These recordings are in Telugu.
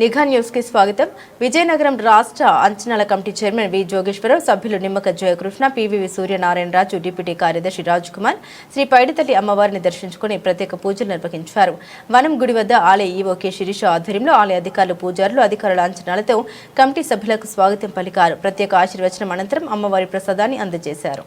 నిఘా న్యూస్కి స్వాగతం. విజయనగరం రాష్ట్ర అంచనాల కమిటీ చైర్మన్ వి. జోగేశ్వరరావు సభ్యులు నిమ్మక జయకృష్ణ పివివి సూర్యనారాయణరాజు డిప్యూటీ కార్యదర్శి రాజ్ కుమార్ శ్రీ పైడితల్లి అమ్మవారిని దర్శించుకుని ప్రత్యేక పూజలు నిర్వహించారు. వనం గుడి వద్ద ఆలయ ఈవోకే శిరీష ఆధ్వర్యంలో ఆలయ అధికారులు పూజారులు అధికారుల అంచనాలతో కమిటీ సభ్యులకు స్వాగతం పలికారు. ప్రత్యేక ఆశీర్వచనం అనంతరం అమ్మవారి ప్రసాదాన్ని అందజేశారు.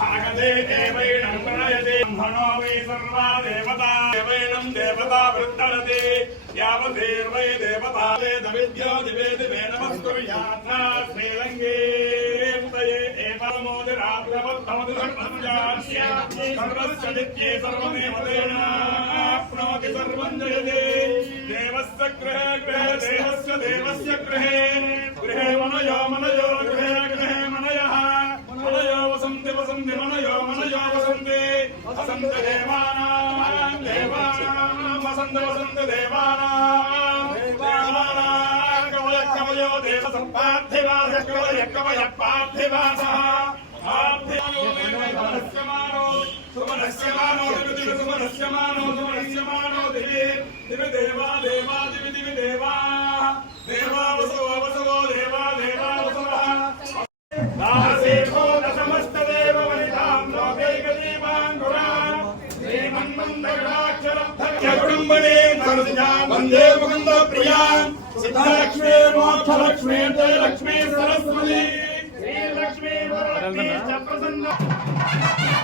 తస్మై బ్రహ్మణ ప్రణయతే బ్రహ్మణో వై సర్వా దేవతా దేవైనం దేవతా వృత్తరతే యావదేర్వై దేవతా వేద విద్యో దివే దివే నమస్కుర్యాత్నా శ్రీలంగే ముదయే ఏవమోదిరాప్రవత్తమది సర్వస్య నిత్యే సర్వమేవ తేనాప్నోతి సర్వం జయతే దేవస్య గృహే గృహే దేవస్య దేవస్య గృహే వసంతి మనయో మనయో వసంతి వసంత దేవానాం దేవానాం వసంత వసంత దేవానాం దేవానాం కవయ కవయో దేవ సంపార్థివాస కవయ కవయ పార్థివాస పార్థివానో దేవస్యమానో సుమనస్యమానో దివి సుమనస్యమానో సుమనస్యమానో దివి దివి जगदम्बने वंदे मुकुंद प्रिया सिद्धलक्ष्मी मोक्ष लक्ष्मी ते लक्ष्मी सरस्वती श्री लक्ष्मी प्रसन्न